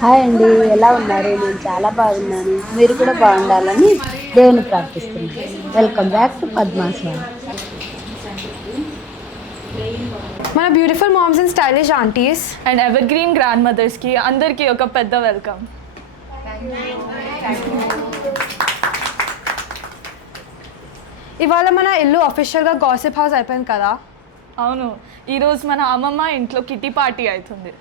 Hi అండి, ఎలా ఉన్నారు? నేను చాలా బాగున్నాను. మీరు కూడా బాగుండాలని దేవుని ప్రార్థిస్తున్నాను. Welcome back to Padmaswami. మన beautiful moms and stylish aunties and evergreen గ్రాండ్ మదర్స్కి అందరికీ ఒక పెద్ద వెల్కమ్. ఇవాళ మన ఇల్లు అఫీషియల్గా గాసిప్ హౌస్ అయిపోయింది కదా. అవును, ఈరోజు మన అమ్మమ్మ ఇంట్లో కిటీ పార్టీ అవుతుంది.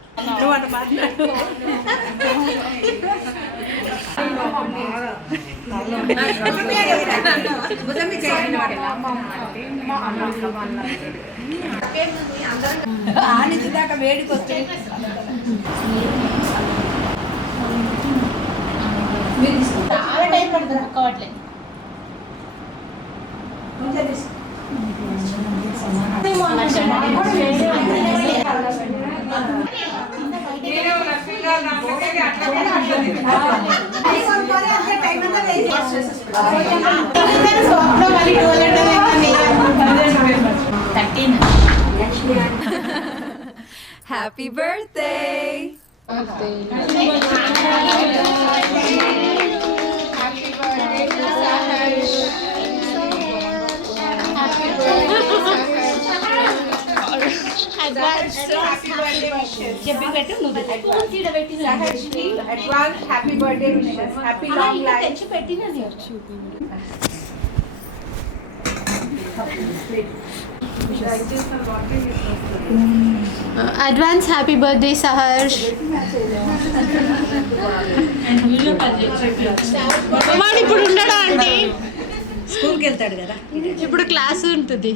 Happy birthday! Advance happy birthday wishes. Happy long life. Advance happy birthday, Saharsh. వాడు ఇప్పుడు ఉండడా అంటే స్కూల్కి వెళ్తాడు కదా, ఇప్పుడు క్లాస్ ఉంటుంది.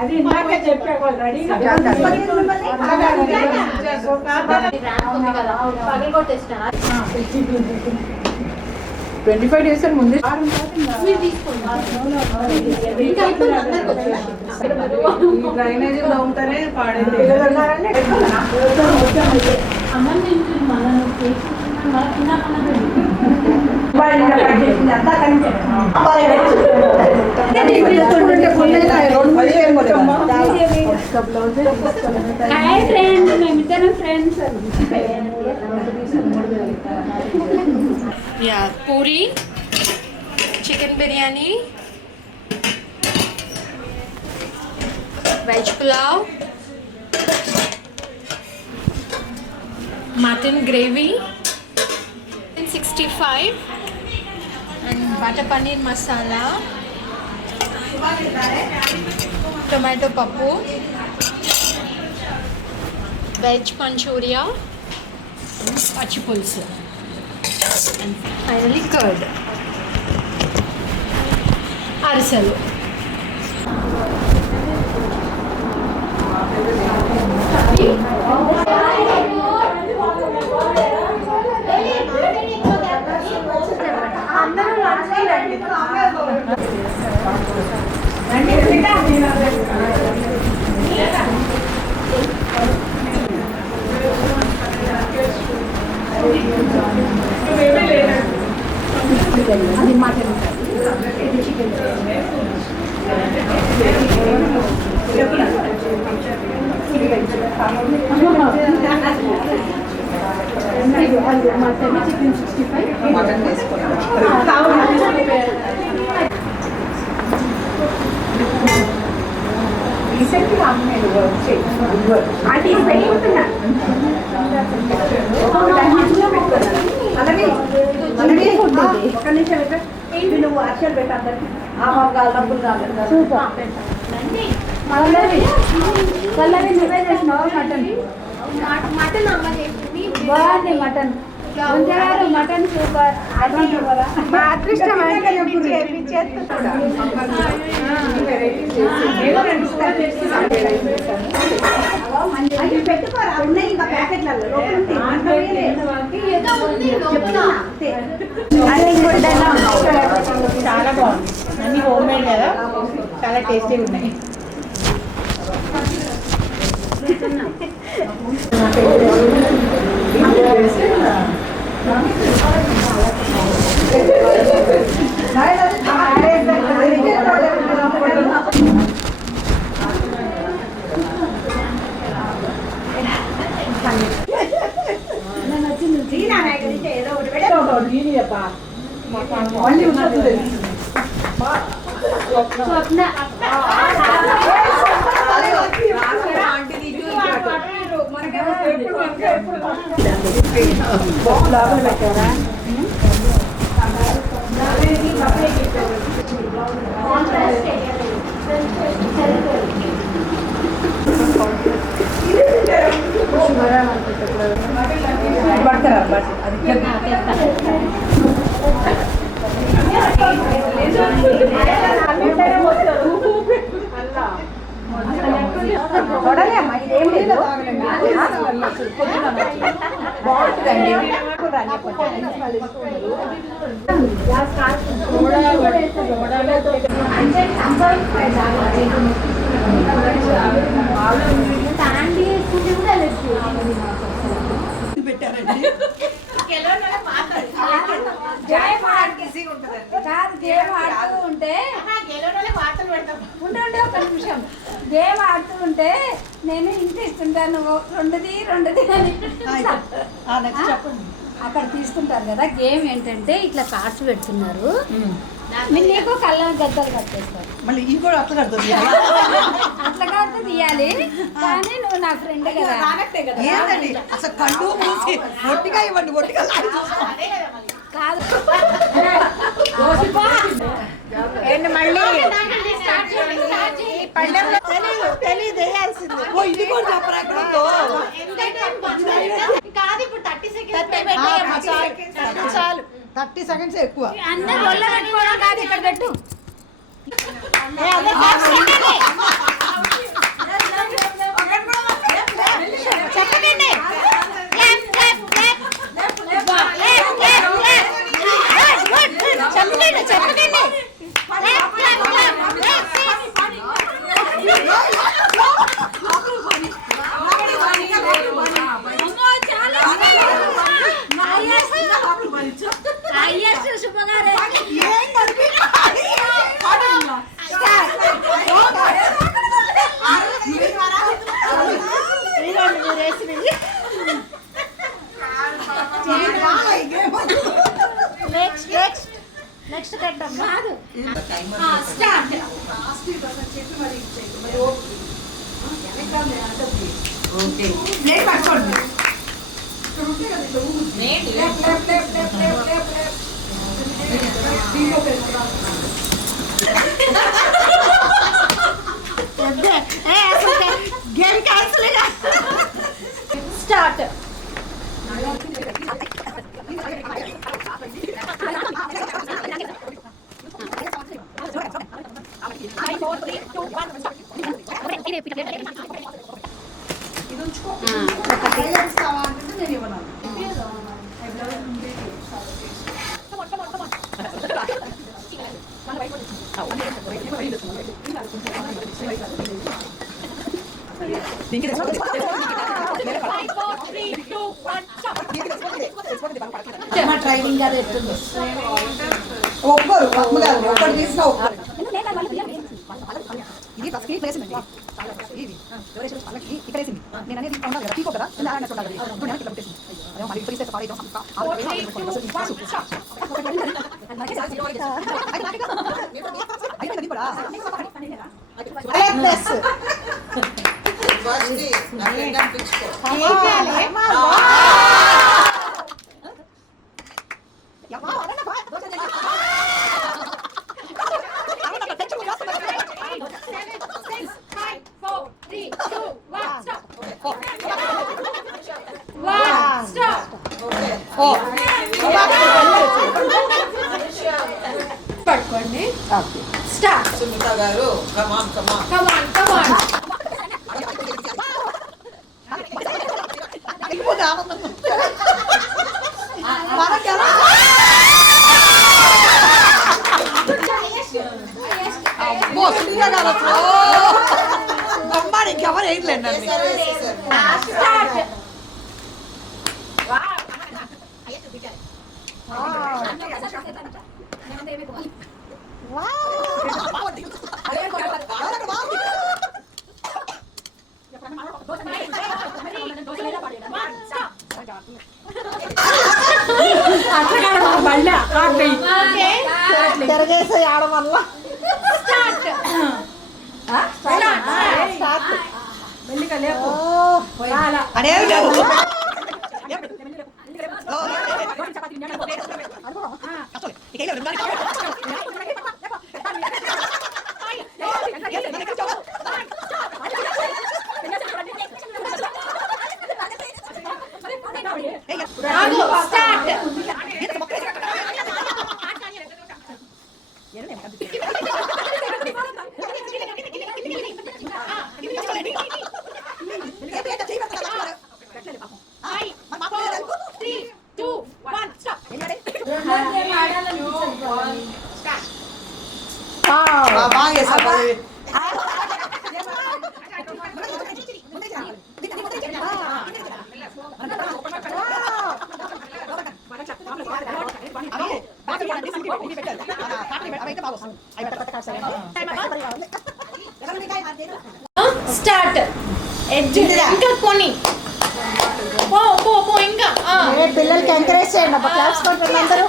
అది ఇందాకే చెప్పాను రెడీ 25 days ముందు డ్రైనేజ్ తవ్వుతానే పాడైంది. Puri, chicken biryani, veg pulao, mutton gravy 65 and butter paneer masala, tomato పప్పు, వెజ్ మంచూరియా, పచ్చి పులుసు అండ్ ఫైనలీ కర్డ్, అరిసెలు. నువ్వు అక్షలు పెట్టాలి నువ్వే చేసినావు మటన్ బాగుంది మటన్ మటన్ సూపర్. మా అదృష్టం పెట్టుకోరా ఉన్నాయి ఇంకా ప్యాకెట్లలో చాలా బాగుంది. అన్ని హోమ్ మేడ్ కదా, చాలా టేస్టీగా ఉన్నాయి. మళ్ళీ ఉన్నది తెలుసు. లోపల పెట్టారా పడతారా బాగుంటుందండి గేమ్ ఆడుతూ ఉంటే ఉండే ఒక నిమిషం గేమ్ ఆడుతూ ఉంటే నేను ఇంటి ఇస్తుంటాను రెండుది అని అక్కడ తీసుకుంటారు కదా. గేమ్ ఏంటంటే ఇట్లా కార్డ్స్ పెడుతున్నారు, నీకు కళ్ళ గద్దలు కట్టేస్తారు. మళ్ళీ ఈ కూడా అట్లా కడుతుంది అట్లా కాదు తీయాలి, కానీ నువ్వు నా ఫ్రెండ్ కదా. ఏంటండి అసలు కళ్ళు మూసి ఒట్టిగా ఇవ్వండి, ఒట్టిగా కాదు తెలియదు వేయాల్సింది. ఓ ఇది కూడా చెప్పరా చాలు 30 సెకండ్స్ ఎక్కువ. అందరూ ఒళ్ళ పెట్టుకోవడం కాదు, ఇక్కడ పెట్టు. చెప్పకండి నెక్స్ట్ కట్టం కాదు. స్టార్ట్. ఓకే నేను పట్టుకోండి. Game cancel. స్టార్ట్. ట్రైనింగ్ అది ఎట్టుంది ఒక్కరు అమ్మగారు ఒక్కరు తీసిన ఒక్కరు ఇది ఫస్ట్ ప్లేస్ అండి. ఇది వాళ్ళకి ఇక్కడ వేసింది. నేను అనేది ఉండాలి కదా, తీసుకో కదా, ఉండాలి కదా. ఇప్పుడు నేను ఇట్లా పెట్టేసింది. అదే మళ్ళీ ఇప్పుడు ఇస్తే పాడేద్దాం. అయిపోయింది కూడా పట్టుకోండి. స్టార్ట్. సునీత గారు కమాన్ కమాన్ కమాన్ కమాన్. అమ్మాయి ఇంకెవరు ఏం లేండి. స్టార్ట్. అట్లా తిరగేసే ఆడమల్ల బాగా చేస్తారు స్టార్ట్ ఇంకా కొన్ని పో పో పో ఇంకా పిల్లలకి ఎంకరేజ్ చేయండి అబ్బా క్లాస్ కొట్టండి అందరూ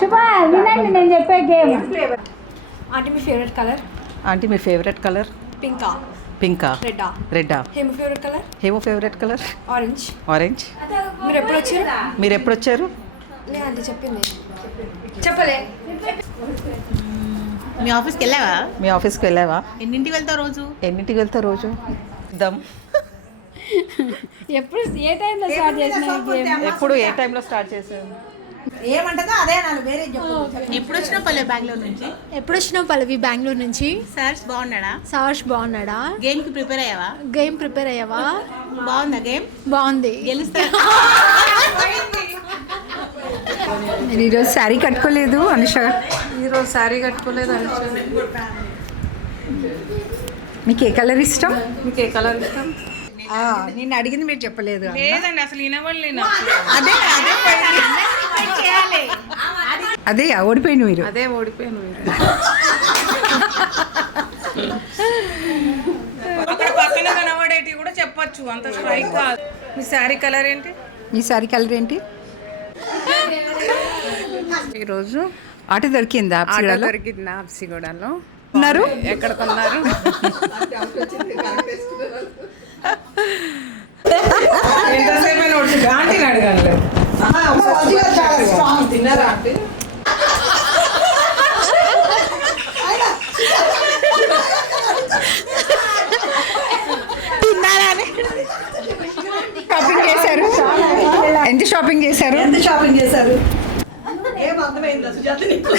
శుభ వినండి నేను చెప్పే గేమ్. ఆంటీ మీ ఫేవరెట్ కలర్? ఆంటీ మీ ఫేవరెట్ కలర్? పింకా. పింకా. రెడ్డా. రెడ్డా. Hema favourite colour? హేమో ఫేవరెట్ కలర్? ఆరెంజ్. ఆరెంజ్. మీరు ఎప్పుడు వచ్చారు? మీరు ఎప్పుడు వచ్చారు? నేను ఆంటీ చెప్పింది చెప్పలే. మీ ఆఫీస్కి వెళ్ళావా? మీ ఆఫీస్కి వెళ్ళావా? ఎన్నింటికి వెళ్తావు రోజు? ఎన్నింటికి వెళ్తావు రోజు? దమ్ ఎప్పుడు ఏ టైంలో స్టార్ట్ చేసిన గేమ్? ఎప్పుడు ఏ టైంలో స్టార్ట్ చేసావు? ఏమంటదో అదే నాన్న వేరే చెప్పు. ఎప్పుడు వచ్చినావు పల్లె బెంగళూరు నుంచి? ఎప్పుడు వచ్చినావు పల్లవి బెంగళూరు నుంచి? సార్స్ బాగున్నాడా? సార్ష్ బాగున్నాడా? గేమ్ కి ప్రిపేర్ అయ్యావా? గేమ్ ప్రిపేర్ అయ్యావా? బాగుందా గేమ్? బాగుంది. గెలుస్తా. నేను ఈరోజు శారీ కట్టుకోలేదు అనుష. ఈరోజు శారీ కట్టుకోలేదు అనుష. మీకు ఏ కలర్ ఇష్టం? మీకు ఏ కలర్ ఇష్టం? నేను అడిగింది మీరు చెప్పలేదు. లేదండి అసలు వినవలేదు. అదే ఓడిపోయింది మీరు. అదే ఓడిపోయాను మీరు. అక్కడ పక్కన కనబడేటి కూడా చెప్పొచ్చు, అంత స్ట్రైక్ కాదు. మీ శారీ కలర్ ఏంటి? మీ శారీ కలర్ ఏంటి? ఈరోజు ఆట దొరికిందా? దొరికిందా ఆప్సిగూడలో? ఉన్నారు ఎక్కడ కొన్నారు? ఎంతసేపు వచ్చింది ఆంటీని అడగాలి. తిన్నారా ఆంటీ? షాపింగ్ చేశారు? ఎంత షాపింగ్ చేశారు? ఎంత షాపింగ్ చేశారు? ఏం అర్థమైందా సుజాత నీకు?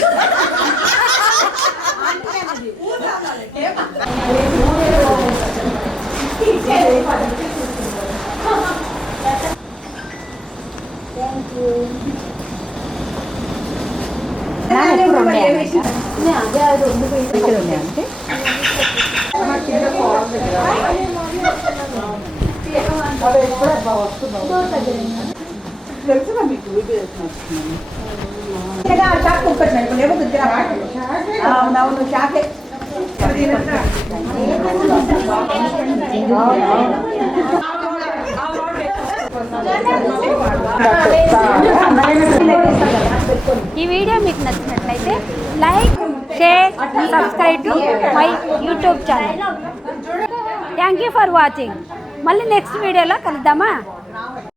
తెలుసుగా మీకు అవునవును షాకే. ఈ వీడియో మీకు నచ్చినట్లయితే like, share, subscribe to my YouTube channel. Thank you for watching. మళ్ళీ నెక్స్ట్ వీడియోలో కలుద్దామా?